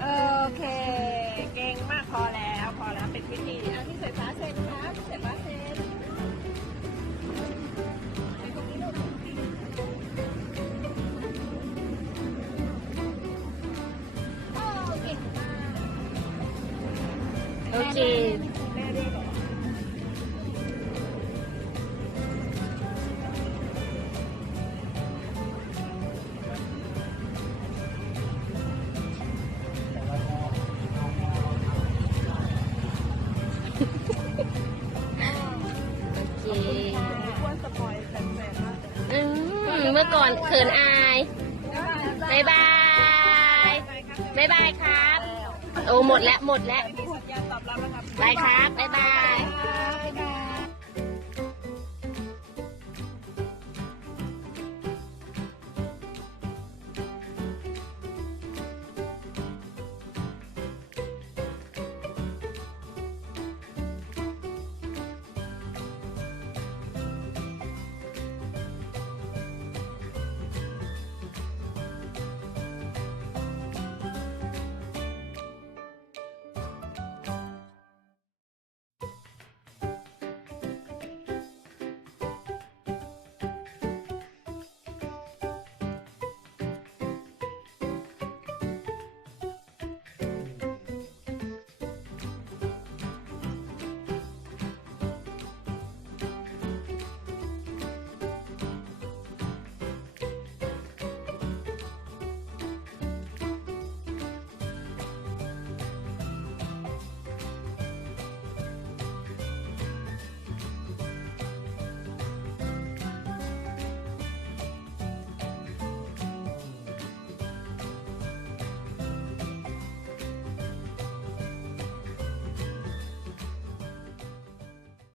โอเคเก่งมากพอแล้วเป็นวิธีที่สายฟ้าเซ็นครับสายฟ้าเซ็นโอเคแม่ด้วยเหรอโอเค อ้วนสปอยแฟนๆมาก เมื่อก่อนเขินอายบายบายบายบายครับโอ้หมดแล้วพูดยาตอบรับแล้วครับ บายครับบายบาย